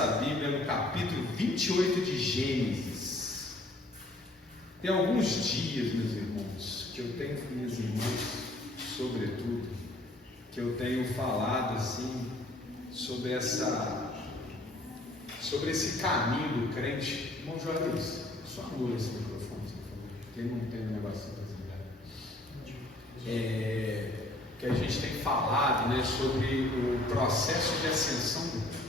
nossa Bíblia no capítulo 28 de Gênesis. Tem alguns dias, meus irmãos, que eu tenho com minhas irmãs, sobretudo, que eu tenho falado assim sobre esse caminho do crente. Irmão Joanes, só anula esse microfone, por favor, porque não tem um negócio para que a gente tem falado, né, sobre o processo de ascensão do crente.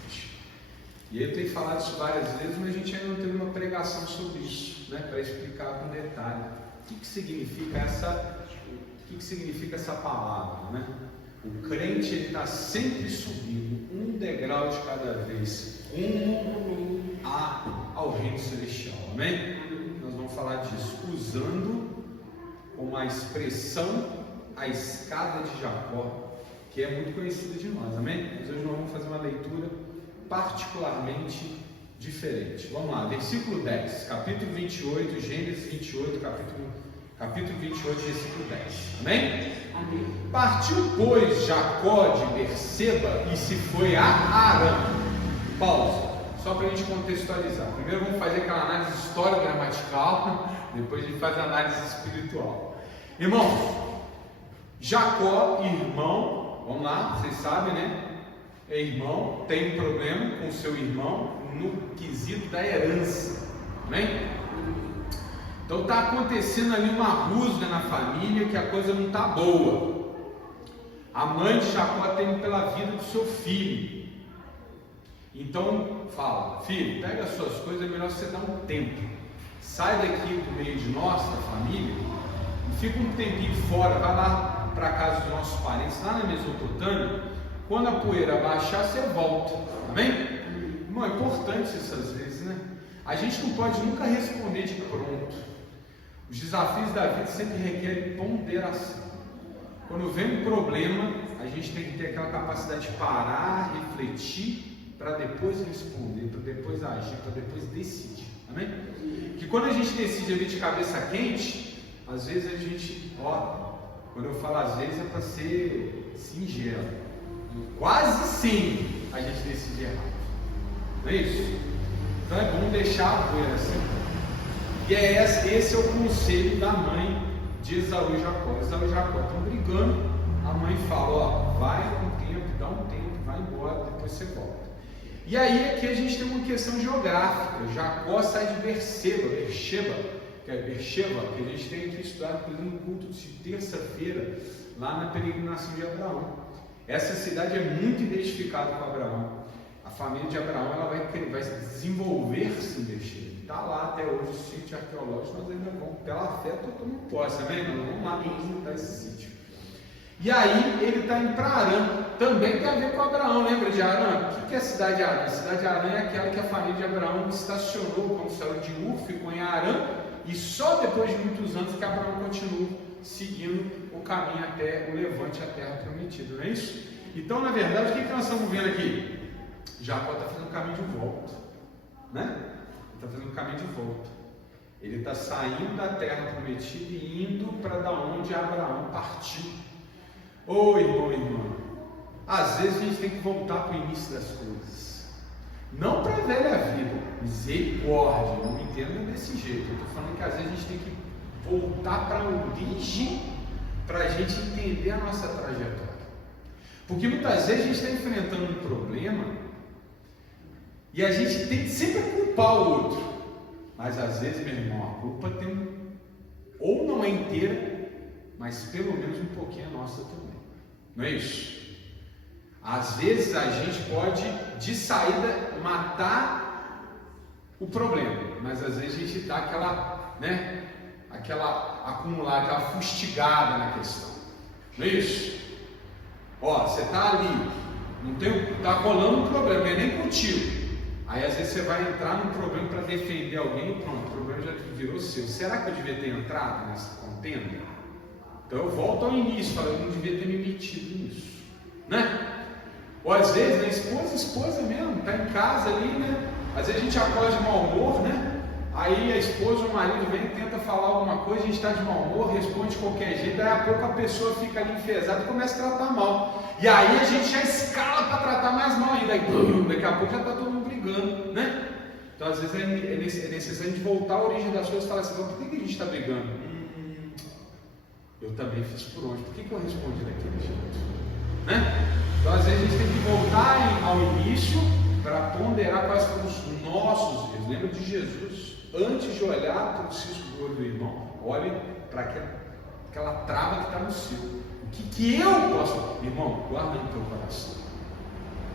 E eu tenho falado isso várias vezes, mas a gente ainda não teve uma pregação sobre isso, né, para explicar com detalhe o que significa essa palavra, né? O crente está sempre subindo um degrau de cada vez, rumo ao reino celestial, amém? Nós vamos falar disso usando como a expressão a escada de Jacó, que é muito conhecida de nós, amém? Mas hoje nós vamos fazer uma leitura particularmente diferente. Vamos lá, versículo 10, capítulo 28, Gênesis 28, capítulo 28, versículo 10, amém? Amém. Partiu, pois, Jacó de Berseba e se foi a Harã. Pausa, só para a gente contextualizar. Primeiro vamos fazer aquela análise histórico-gramatical, depois a gente faz a análise espiritual. Irmão, Jacó, irmão, vamos lá, vocês sabem, né? É irmão, tem um problema com seu irmão no quesito da herança, amém? Então está acontecendo ali uma rusga na família, que a coisa não está boa. A mãe de Jacó teme pela vida do seu filho. Então fala: filho, pega as suas coisas, é melhor você dar um tempo. Sai daqui do meio de nós, da família, e fica um tempinho fora, vai lá para a casa dos nossos parentes, lá na Mesopotâmia. Quando a poeira baixar, você volta, amém? Irmão, é importante isso às vezes, né? A gente não pode nunca responder de pronto. Os desafios da vida sempre requerem ponderação. Quando vem um problema, a gente tem que ter aquela capacidade de parar, refletir, para depois responder, para depois agir, para depois decidir, amém? Que quando a gente decide ali de cabeça quente, às vezes a gente, quando eu falo às vezes é para ser singelo, quase sempre a gente decide errado, não é isso? Então é bom deixar a poeira assim. E esse é o conselho da mãe de Esaú e Jacó. Esaú e Jacó estão brigando, a mãe fala: vai um tempo, dá um tempo, vai embora, depois você volta. E aí aqui a gente tem uma questão geográfica. Jacó sai de Berseba, que a gente tem aqui estudado no culto de terça-feira, lá na peregrinação de Abraão. Essa cidade é muito identificada com Abraão. A família de Abraão ela vai desenvolver-se em Berseba. Está lá até hoje o sítio arqueológico, nós ainda vamos, pela fé, tomando posse, amém? Nós vamos lá visitar esse sítio. E aí ele está indo para Harã, também tem a ver com Abraão, lembra de Harã? O que é a cidade de Harã? A cidade de Harã é aquela que a família de Abraão estacionou quando saiu de Ur, ficou em Harã, e só depois de muitos anos que Abraão continuou seguindo o caminho até o levante, a terra prometida, não é isso? Então, na verdade, o que nós estamos vendo aqui? Jacó está fazendo um caminho de volta, né? Está fazendo um caminho de volta. Ele está saindo da terra prometida e indo para da onde Abraão partiu. Ô irmão e irmã, às vezes a gente tem que voltar para o início das coisas, não para a velha vida, misericórdia, não me entenda desse jeito. Eu estou falando que às vezes a gente tem que voltar para a origem para a gente entender a nossa trajetória. Porque muitas vezes a gente está enfrentando um problema e a gente tem sempre que culpar o outro, mas às vezes, meu irmão, a culpa ou não é inteira, mas pelo menos um pouquinho é nossa também, não é isso? Às vezes a gente pode de saída matar o problema, mas às vezes a gente dá aquela acumulada, aquela fustigada na questão, não é isso? Você está ali, está rolando um problema, não é nem contigo. Aí às vezes você vai entrar num problema para defender alguém e pronto, o problema já virou seu. Será que eu devia ter entrado nessa contenda? Então eu volto ao início, falo, eu não devia ter me metido nisso, né? Ou às vezes, né, esposa mesmo, está em casa ali, né? Às vezes a gente acorda de mau humor, né? Aí Aí a esposa ou o marido vem, tenta falar alguma coisa, a gente está de mau humor, responde de qualquer jeito, daí a pouco a pessoa fica ali enfesada e começa a tratar mal. E aí a gente já escala para tratar mais mal ainda. Aí, daqui a pouco já está todo mundo brigando, né? Então às vezes é necessário a gente voltar à origem das coisas e falar assim, por que a gente está brigando? Eu também fiz por onde? Por que eu respondi daquele jeito? Né? Então às vezes a gente tem que voltar ao início para ponderar quais foram os nossos erros. Lembra de Jesus? Antes de olhar para o cisco do olho do irmão, olhe para aquela trava que está no cio. O que eu posso? Irmão, guarda no teu coração.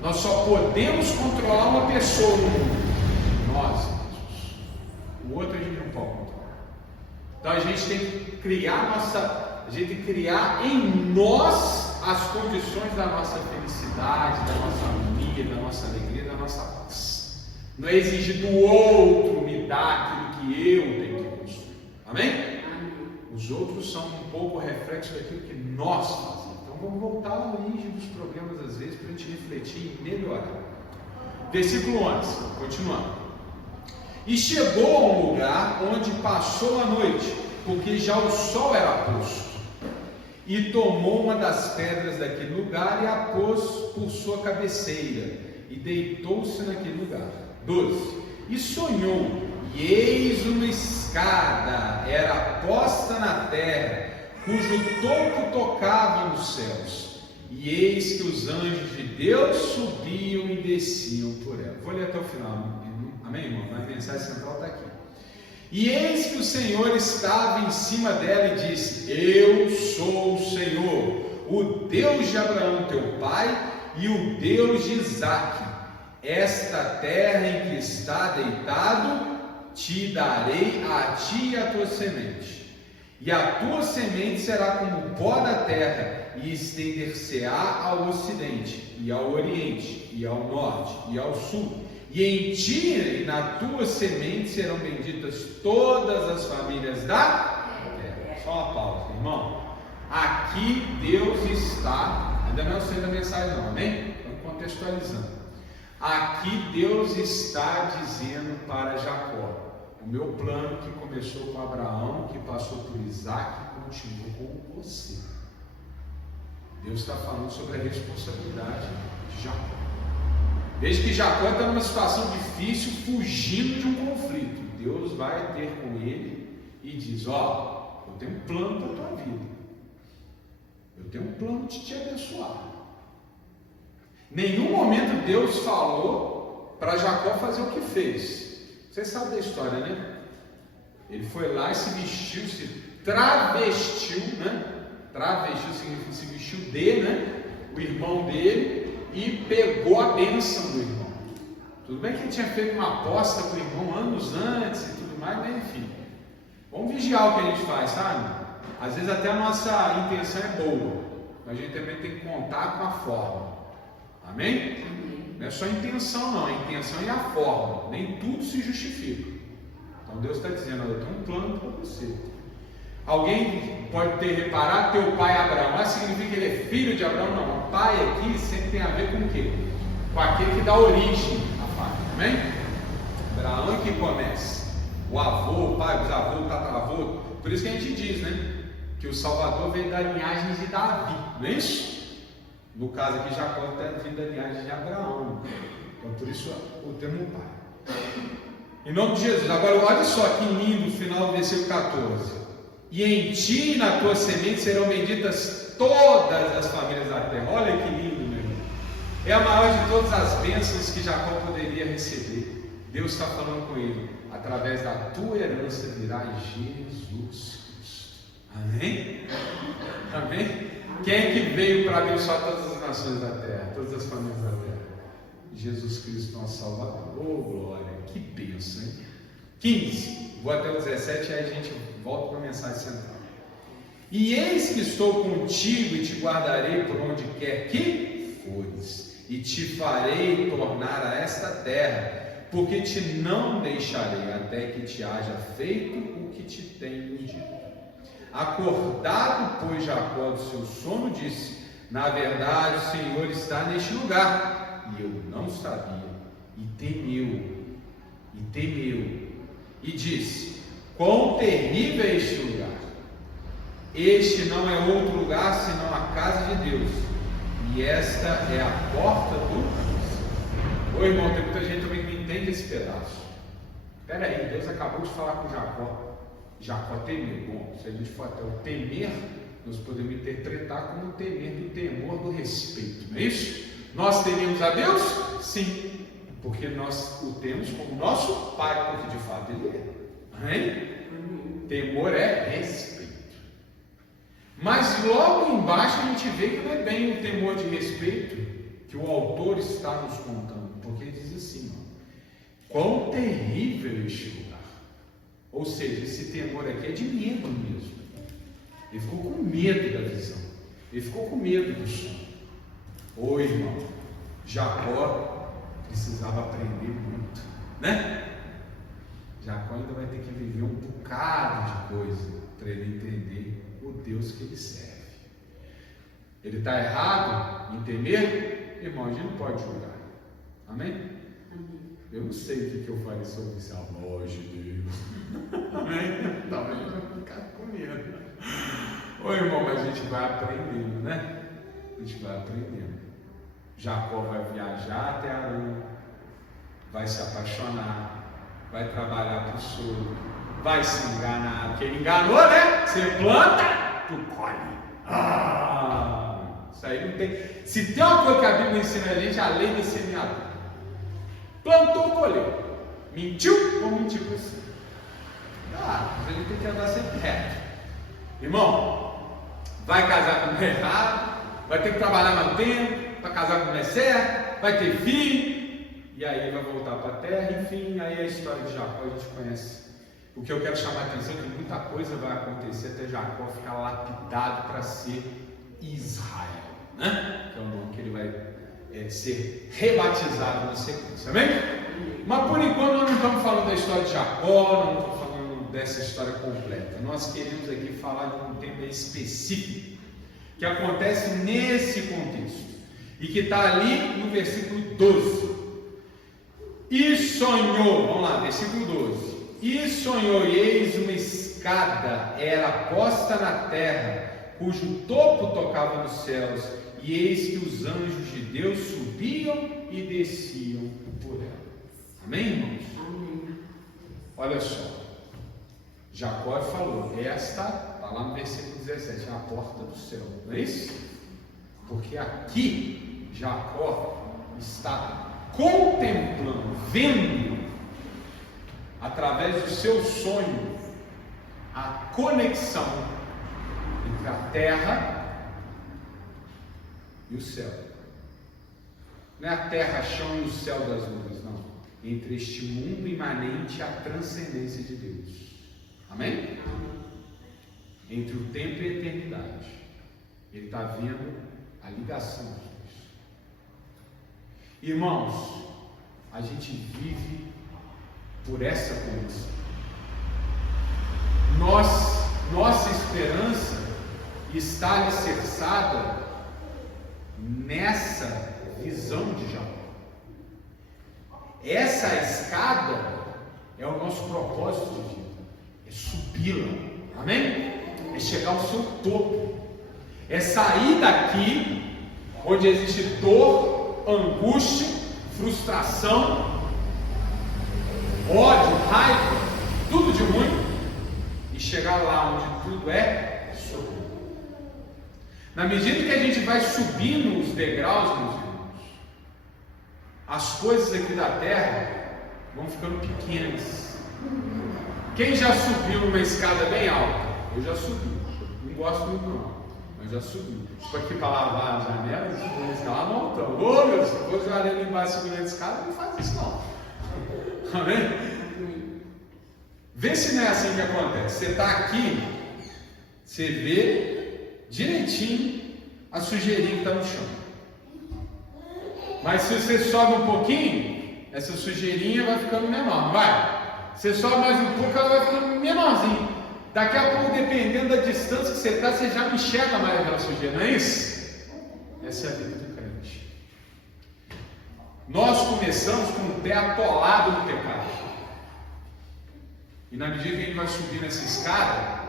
Nós só podemos controlar uma pessoa no mundo. Nós, Jesus. O outro a gente não pode controlar. Então a gente tem que criar em nós as condições da nossa felicidade, da nossa harmonia, da nossa alegria, da nossa paz. Não é exigir do outro me dar aquilo que eu tenho que construir. Amém? Os outros são um pouco reflexo daquilo que nós fazemos. Então vamos voltar à origem dos problemas às vezes para a gente refletir e melhorar. Versículo 11, continuando. E chegou a um lugar onde passou a noite, porque já o sol era posto. E tomou uma das pedras daquele lugar e a pôs por sua cabeceira, e deitou-se naquele lugar. 12. E sonhou, e eis uma escada era posta na terra, cujo topo tocava nos céus. E eis que os anjos de Deus subiam e desciam por ela. Vou ler até o final. Amém, irmão? A mensagem central está aqui. E eis que o Senhor estava em cima dela e disse: Eu sou o Senhor, o Deus de Abraão teu pai e o Deus de Isaque. Esta terra em que está deitado te darei a ti e a tua semente. E a tua semente será como o pó da terra, e estender-se-á ao ocidente, e ao oriente, e ao norte, e ao sul. E em ti e na tua semente serão benditas todas as famílias da terra. Só uma pausa, irmão. Aqui Deus está, ainda não é o centro da mensagem não, amém? Estamos contextualizando. Aqui Deus está dizendo para Jacó: o meu plano que começou com Abraão, que passou por Isaque, continua com você. Deus está falando sobre a responsabilidade de Jacó. Veja que Jacó está numa situação difícil, fugindo de um conflito. Deus vai ter com ele e diz: ó, eu tenho um plano para a tua vida. Eu tenho um plano de te abençoar. Nenhum momento Deus falou para Jacó fazer o que fez. Você sabe da história, né? Ele foi lá e se vestiu, se travestiu, né? Travestiu significa se vestiu de, né? O irmão dele, e pegou a bênção do irmão. Tudo bem que ele tinha feito uma aposta com o irmão anos antes e tudo mais, mas enfim. Vamos vigiar o que a gente faz, sabe? Às vezes até a nossa intenção é boa, mas a gente também tem que contar com a forma. Amém? Não é só a intenção não, a intenção e a forma. Nem tudo se justifica. Então Deus está dizendo: eu tenho um plano para você. Alguém pode ter reparado que teu pai é Abraão, mas significa que ele é filho de Abraão? Não, o pai aqui sempre tem a ver com o quê? Com aquele que dá origem à família, amém? Abraão é que começa. O avô, o pai, os avôs, o tataravô. Por isso que a gente diz, né? Que o Salvador veio da linhagem de Davi, não é isso? No caso aqui, Jacó está vindo da linhagem de Abraão. Então por isso o termo pai. Em nome de Jesus. Agora olha só que lindo o final do versículo 14. E em ti e na tua semente serão benditas todas as famílias da terra. Olha que lindo, meu irmão. É a maior de todas as bênçãos que Jacó poderia receber. Deus está falando com ele: através da tua herança virá Jesus Cristo. Amém? Amém? Quem é que veio para abençoar todas as nações da terra, todas as famílias da terra? Jesus Cristo, nosso Salvador. Oh, glória, que bênção, hein? 15, vou até o 17 e aí a gente volta para a mensagem central. E eis que estou contigo e te guardarei por onde quer que fores, e te farei tornar a esta terra, porque te não deixarei até que te haja feito o que te tenho dito. Acordado, pois, Jacó do seu sono, disse: na verdade o Senhor está neste lugar. E eu não sabia, e temeu. e disse: quão terrível é este lugar! Este não é outro lugar senão a casa de Deus, e esta é a porta do... Ô irmão, tem muita gente também que não entende esse pedaço. Espera aí, Deus acabou de falar com Jacó. Jacó temeu. Bom, se a gente for até o temer, nós podemos interpretar como o temer do temor, do respeito, não é isso? Nós tememos a Deus? Sim, porque nós o temos como nosso Pai, porque de fato Ele é. Amém? Temor é respeito. Mas logo embaixo a gente vê que não é bem o temor de respeito que o autor está nos contando, porque ele diz assim: ó, quão terrível é este lugar. Ou seja, esse temor aqui é de medo mesmo. Ele ficou com medo da visão, ele ficou com medo do sonho. Ô irmão, Jacó precisava aprender muito, né? Jacó ainda vai ter que viver um bocado de coisa para ele entender o Deus que ele serve. Ele está errado em temer? Irmão, a gente não pode julgar. Amém? Amém. Eu não sei o que eu falei sobre isso. A voz de Deus. Amém? Talvez eu vou ficar com medo. Ô irmão, mas a gente vai aprendendo, né? A gente vai aprendendo. Jacó vai viajar até Arã, vai se apaixonar, vai trabalhar para o sogro, vai se enganar, porque ele enganou, né? Você planta, tu colhe. Isso aí não tem. Se tem uma coisa que a Bíblia ensina a gente, a lei do semeador. Plantou, colheu. Mentiu ou mentiu por si? Mas a gente tem que andar sempre reto. Irmão, vai casar com mulher errada, vai ter que trabalhar mais tempo para casar com mulher certa, vai ter filho, e aí vai voltar para a terra. Enfim, aí a história de Jacó a gente conhece. O que eu quero chamar a atenção é que muita coisa vai acontecer até Jacó ficar lapidado para ser Israel, né? Que é o nome que ele vai ser rebatizado na sequência, amém? Mas por enquanto nós não estamos falando da história de Jacó, não estamos falando dessa história completa. Nós queremos aqui falar de um tema específico que acontece nesse contexto e que está ali no versículo 12. E sonhou, vamos lá, versículo 12. E sonhou, e eis uma escada era posta na terra, cujo topo tocava nos céus, e eis que os anjos de Deus subiam e desciam por ela. Amém, irmãos? Amém. Olha só, Jacó falou, esta, está lá no versículo 17, é a porta do céu, não é isso? Porque aqui Jacó está contemplando, vendo, através do seu sonho, a conexão entre a terra e o céu. Não é a terra, chão e o céu das nuvens, não. Entre este mundo imanente e a transcendência de Deus. Amém? Entre o tempo e a eternidade. Ele está vendo a ligação dos dois. Irmãos, a gente vive por essa condição. Nossa esperança está alicerçada nessa visão de Jacó. Essa escada é o nosso propósito de vida, é subi-la, amém? É chegar ao seu topo, é sair daqui onde existe dor, angústia, frustração, ódio, raiva, tudo de ruim, e chegar lá onde tudo é sobre. Na medida que a gente vai subindo os degraus, meus irmãos, as coisas aqui da terra vão ficando pequenas. Quem já subiu numa escada bem alta? Eu já subi, não gosto muito não, mas já subi. Estou aqui para lavar as janelas, vou escalar no altão. Ô meu Deus, se fosse ali embaixo segurando a escada, não faz isso não. Amém? Vê se não é assim que acontece. Você está aqui, você vê direitinho a sujeirinha que está no chão. Mas se você sobe um pouquinho, essa sujeirinha vai ficando menor, não vai? Você sobe mais um pouco, ela vai ficando menorzinha. Daqui a pouco, dependendo da distância que você está, você já não enxerga mais aquela sujeira, não é isso? Essa é a vida do crente. Nós começamos com o pé atolado no pecado. E na medida que a gente vai subir nessa escada,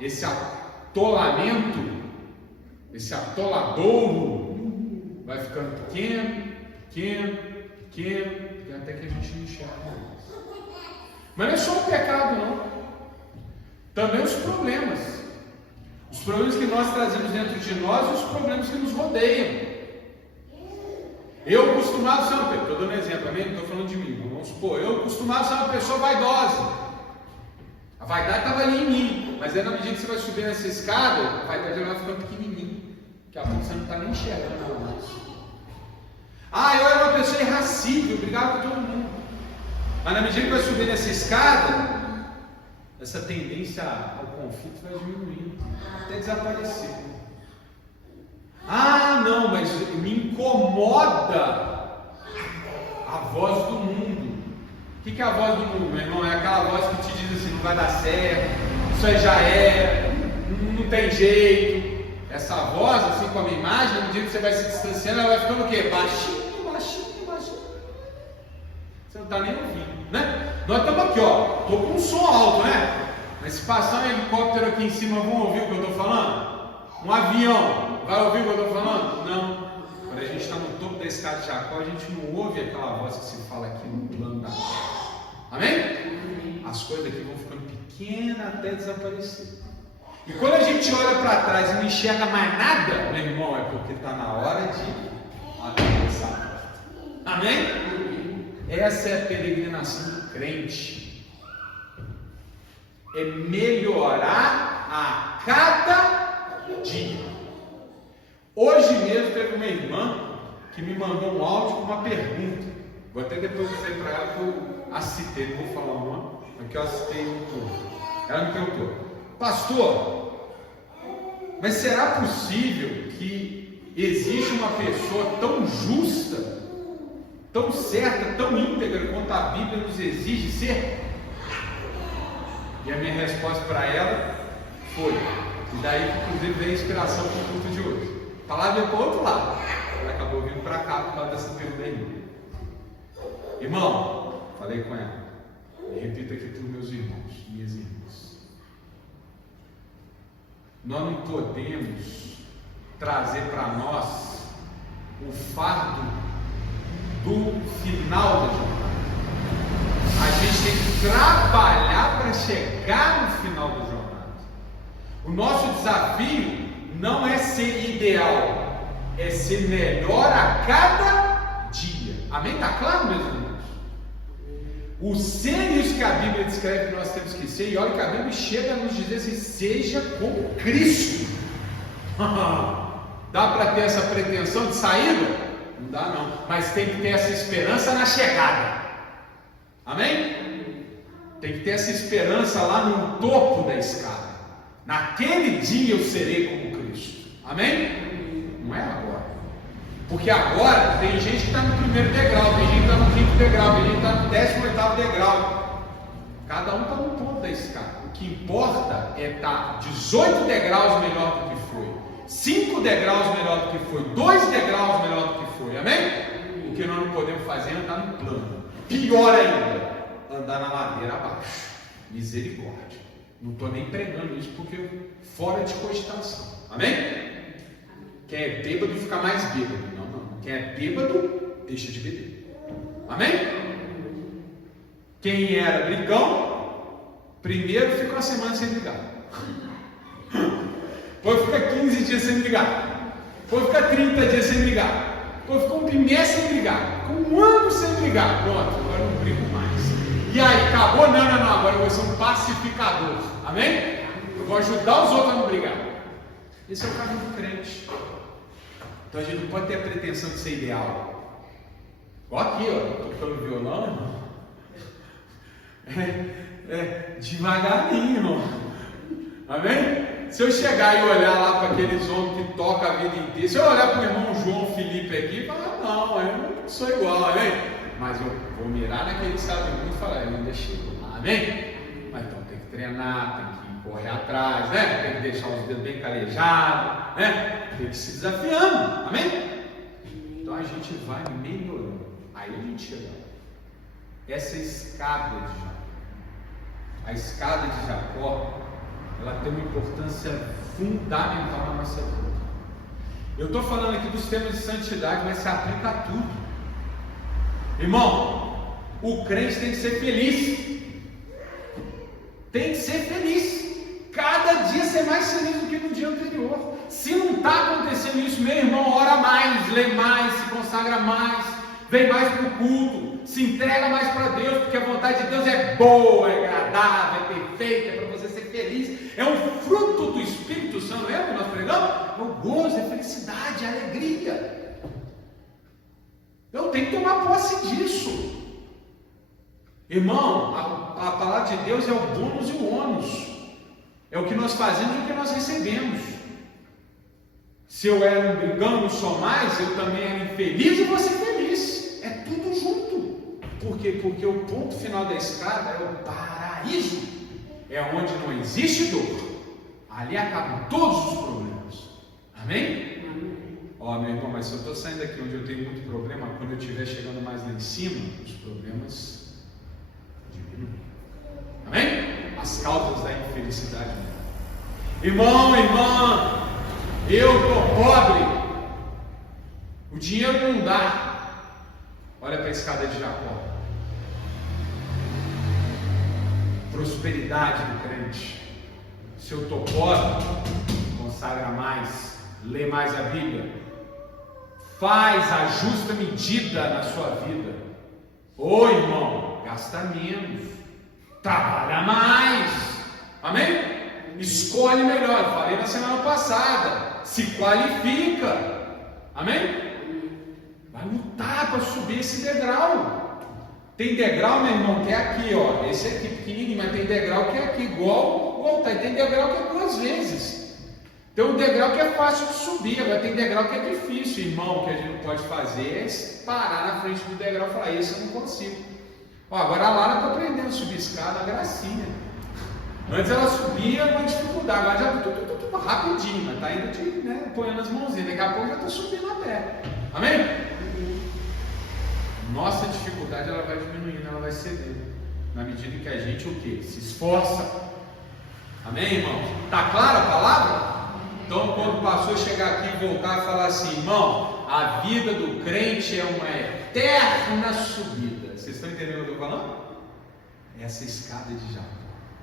esse atolamento, esse atoladouro vai ficando pequeno, até que a gente não enxerga mais. Mas não é só o pecado, não. Também os problemas. Os problemas que nós trazemos dentro de nós e os problemas que nos rodeiam. Eu costumava ser uma pessoa, estou dando exemplo, amém? Não estou falando de mim, vamos supor, eu costumava ser uma pessoa vaidosa. A vaidade estava ali em mim, mas aí na medida que você vai subir nessa escada, a vaidade vai ficando pequenininha. Daqui a pouco você não está nem enxergando ela mais. Eu era uma pessoa irracível, brigava com todo mundo. Mas na medida que vai subir nessa escada, essa tendência ao conflito vai diminuindo, até desaparecer. Não, mas me incomoda a voz do mundo. O que é a voz do mundo, meu irmão? É aquela voz que te diz assim, não vai dar certo, isso aí já é, não tem jeito. Essa voz, assim, com a minha imagem, na medida que você vai se distanciando, ela vai ficando o quê? Baixinho. Você não está nem ouvindo, né? Nós estamos aqui, ó, estou com um som alto, né? Mas se passar um helicóptero aqui em cima, vão ouvir o que eu estou falando? Um avião, vai ouvir o que eu estou falando? Não. Quando a gente está no topo da escada de Jacó, a gente não ouve aquela voz que se fala aqui no plano da terra. Amém? As coisas aqui vão ficando pequenas até desaparecer. E quando a gente olha para trás e não enxerga mais nada, meu irmão, é porque está na hora de atravessar. Amém? Essa é a peregrinação do crente. É melhorar a cada dia. Hoje mesmo teve uma irmã que me mandou um áudio com uma pergunta. Vou até depois dizer para ela que eu a citei, não vou falar o nome, mas que eu a citei no todo. Ela me perguntou: pastor, mas será possível que existe uma pessoa tão justa, tão certa, tão íntegra quanto a Bíblia nos exige ser? E a minha resposta para ela foi, e daí inclusive veio a inspiração para o culto de hoje. A palavra veio para o outro lado, ela acabou vindo para cá por causa dessa pergunta aí. Irmão, falei com ela, e repito aqui para os meus irmãos, minhas irmãs. Nós não podemos trazer para nós o fardo do final da jornada. A gente tem que trabalhar para chegar no final da jornada. O nosso desafio não é ser ideal, é ser melhor a cada dia. Amém? Está claro, meus irmãos? O ser isso que a Bíblia descreve que nós temos que ser, e olha que a Bíblia chega a nos dizer assim: seja como Cristo. Dá para ter essa pretensão de saída? Não dá não, mas tem que ter essa esperança na chegada. Amém? Tem que ter essa esperança lá no topo da escada. Naquele dia eu serei como Cristo. Amém? Não é agora. Porque agora tem gente que está no primeiro degrau, tem gente que está no quinto degrau, tem gente que está no 18º degrau. Cada um está no ponto da escada. O que importa é estar 18 degraus melhor do que foi, 5 degraus melhor do que foi, 2 degraus melhor do que foi. Amém? O que nós não podemos fazer é andar no plano. Pior ainda, andar na ladeira abaixo. Misericórdia. Não estou nem pregando isso porque fora de cogitação. Amém? Quem é bêbado fica mais bêbado. Não. Quem é bêbado, deixa de beber. Amém? Quem era brigão, primeiro fica uma semana sem brigar. Depois fica 15 dias sem brigar. Depois fica 30 dias sem brigar. Depois fica um mês sem brigar. Fica um ano sem brigar. Pronto, agora eu não brigo mais. E aí, acabou? Não. Agora eu vou ser um pacificador. Amém? Eu vou ajudar os outros a não brigar. Esse é o caminho do crente. Então a gente não pode ter a pretensão de ser ideal. Igual aqui, ó, tocando violão. Devagarinho, irmão. Amém? Se eu chegar e olhar lá para aqueles homens que tocam a vida inteira, se eu olhar para o irmão João Felipe aqui e falar: não, eu não sou igual, amém? Mas eu vou mirar naquele sábio muito e falar: eu não deixei lá, amém? Mas então tem que treinar, tem que correr atrás, né? Tem que deixar os dedos bem calejados, né? Tem que se desafiando, amém? Então a gente vai melhorando, aí a gente chega. Essa escada de Jacó a escada de Jacó, ela tem uma importância fundamental na nossa vida. Eu estou falando aqui dos temas de santidade, mas se aplica a tudo. Irmão, o crente tem que ser feliz. Tem que ser feliz. Cada dia ser mais feliz do que no dia anterior. Se não está acontecendo isso, meu irmão, ora mais, lê mais, se consagra mais, vem mais para o culto, se entrega mais para Deus, porque a vontade de Deus é boa, é agradável, é perfeita, é para você ser feliz. É um fruto do Espírito Santo, lembra que nós pregamos? É o gozo, é a felicidade, é a alegria. Eu tenho que tomar posse disso. Irmão, a palavra de Deus é o bônus e o ônus. É o que nós fazemos e o que nós recebemos. Se eu era um brigão, não sou mais, eu também era infeliz e vou ser feliz. É tudo junto. Por quê? Porque o ponto final da escada é o paraíso. É onde não existe dor. Ali acabam todos os problemas. Amém? Ó, meu irmão, mas se eu estou saindo daqui onde eu tenho muito problema, quando eu estiver chegando mais lá em cima, os problemas diminuem. Amém? As causas da infelicidade. Irmão, irmã, eu estou pobre, o dinheiro não dá. Olha para a escada de Jacó. Prosperidade do crente. Se eu estou pobre, consagra mais, lê mais a Bíblia, faz a justa medida na sua vida. Ô irmão, gasta menos, trabalha mais, amém? Escolhe melhor, eu falei na semana passada, se qualifica, amém? Vai lutar para subir esse degrau. Tem degrau, meu irmão, que é aqui, ó, esse aqui pequenininho, mas tem degrau que é aqui, igual tá, e tem degrau que é 2 vezes. Tem um degrau que é fácil de subir, agora tem degrau que é difícil, irmão. O que a gente não pode fazer é parar na frente do degrau e falar, esse eu não consigo. Ó, agora a Lara está aprendendo a subir escada, a gracinha. Antes ela subia com dificuldade, agora já tudo rapidinho, mas está indo né, apoiando as mãozinhas, daqui a pouco já está subindo a pé. Amém? Nossa dificuldade ela vai diminuindo, ela vai cedendo, na medida que a gente o quê? Se esforça. Amém, irmão? Está clara a palavra? Então, quando o pastor chegar aqui e voltar e falar assim, irmão, a vida do crente é uma eterna subida. Vocês estão entendendo o que eu estou falando? Essa escada de Jacó.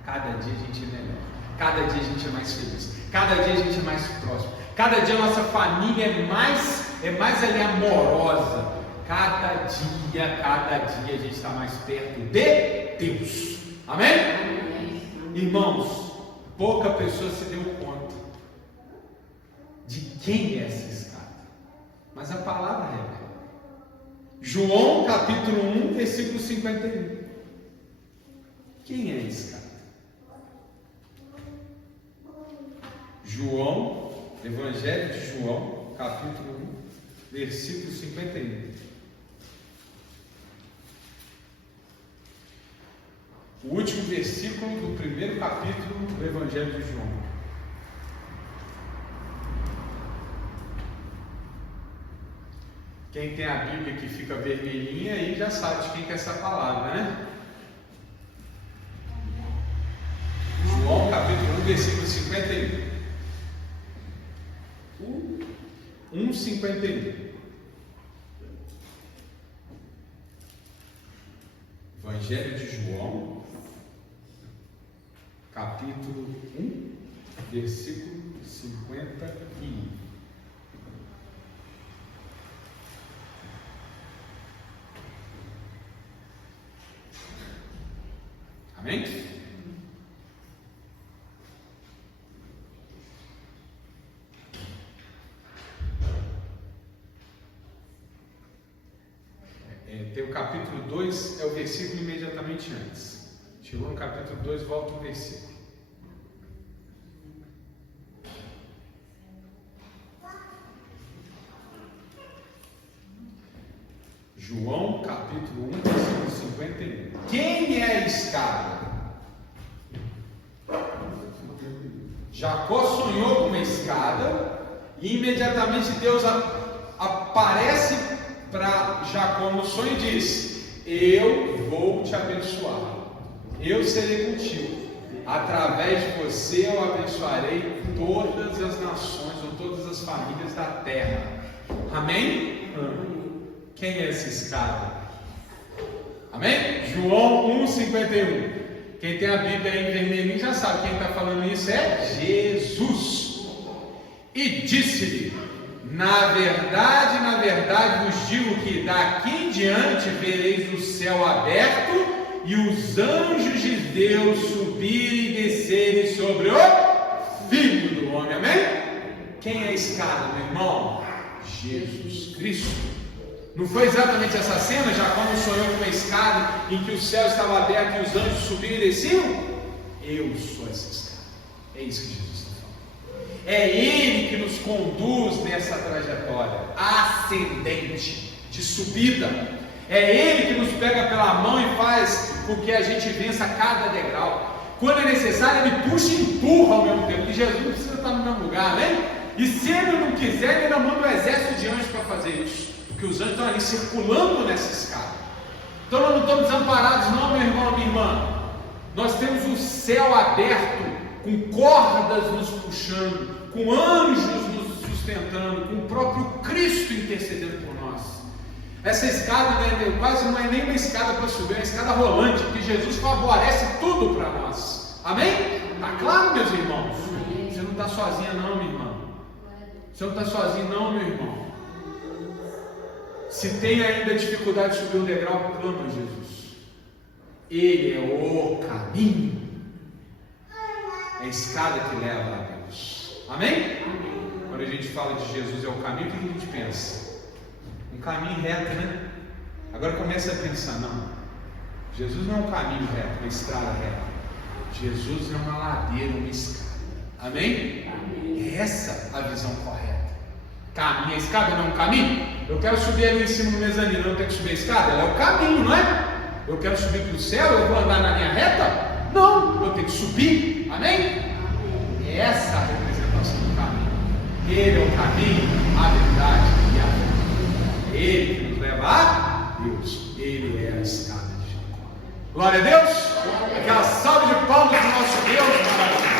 Cada dia a gente é melhor. Cada dia a gente é mais feliz. Cada dia a gente é mais próximo. Cada dia a nossa família é mais ali amorosa. Cada dia a gente está mais perto de Deus. Amém? Irmãos, pouca pessoa se deu conta de quem é essa escada. Mas a palavra é João capítulo 1, versículo 51. Quem é a escada? João, Evangelho de João, capítulo 1, versículo 51. O último versículo do primeiro capítulo do Evangelho de João. Quem tem a Bíblia que fica vermelhinha aí já sabe de quem que é essa palavra, né? João capítulo 1, versículo 51. 1:51. Evangelho de João, capítulo 1, versículo 51. Amém? Tem o capítulo 2, é o versículo imediatamente antes. Chegou no capítulo 2, volta o versículo. João capítulo 1, versículo 51. Quem é a escada? Jacó sonhou com uma escada e imediatamente Deus aparece para Jacó no sonho e diz: eu vou te abençoar. eu serei contigo. Através de você eu abençoarei todas as nações ou todas as famílias da terra. Amém? Quem é essa escada? Amém? João 1,51. Quem tem a Bíblia aí em vermelhinho já sabe, quem está falando isso é Jesus. E disse-lhe: na verdade vos digo que daqui em diante vereis o céu aberto e os anjos de Deus subirem e descerem sobre o Filho do Homem. Amém? Quem é a escada, meu irmão? Jesus Cristo. Não foi exatamente essa cena? Jacó não sonhou com uma escada em que o céu estava aberto e os anjos subiam e desciam? Eu sou essa escada. É isso que Jesus está falando. É Ele que nos conduz nessa trajetória ascendente, de subida. É Ele que nos pega pela mão e faz com que a gente vença cada degrau. Quando é necessário, Ele puxa e empurra ao mesmo tempo, porque Jesus não precisa estar no mesmo lugar, né? E se Ele não quiser, Ele ainda manda um exército de anjos para fazer isso, porque os anjos estão ali circulando nessa escada. Então nós não estamos desamparados não, meu irmão, minha irmã. Nós temos o céu aberto, com cordas nos puxando, com anjos nos sustentando, com o próprio Cristo intercedendo por nós. Essa escada quase não é nem uma escada para subir, é uma escada rolante, porque Jesus favorece tudo para nós. Amém? Está claro, meus irmãos? Você não está sozinha não, minha irmã. Você não está sozinho não, meu irmão. Se tem ainda dificuldade de subir um degrau, clama a Jesus. Ele é o caminho. É a escada que leva a Deus. Amém? Quando a gente fala de Jesus é o caminho, o que a gente pensa? Um caminho reto, né? Agora começa a pensar, não. Jesus não é um caminho reto, uma estrada reta. Jesus é uma ladeira, uma escada. Amém? É essa a visão correta. Caminho, a escada não é um caminho? Eu quero subir ali em cima do mezanino, eu tenho que subir a escada? Ela é o caminho, não é? Eu quero subir para o céu, eu vou andar na linha reta? Não, eu tenho que subir. Amém? É essa a representação do caminho. Ele é o caminho, a verdade e a vida. É Ele que nos leva a Deus. Ele é a escada de Jacó. Glória a Deus. Aquela salva de palmas do nosso Deus maravilhoso.